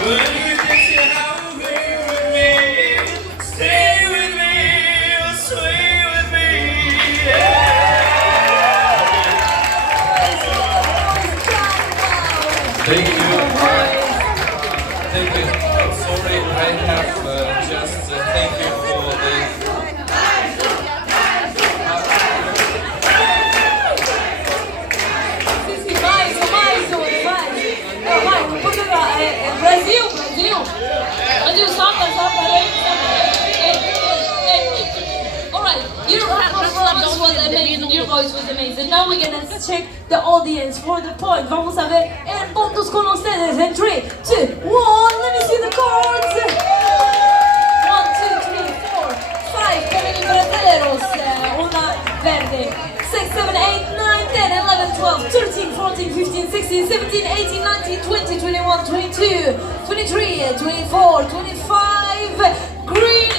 Thank you. Thank you. Sorry, I have just thank you for the. Brasil, salta. Alright, your performance was amazing, your voice was amazing. Now we're gonna check the audience for the point. Vamos a ver el puntos con ustedes in 3, 2, 1. Let me see the cards. 1, 2, 3, 4, 5 para el brasileros, una verde. 6, 7, 8, 9, 10, 11, 12, 13, 14, 15, 16, 17, 18, 19, 20, 21, 22, 23, 24, 25. Green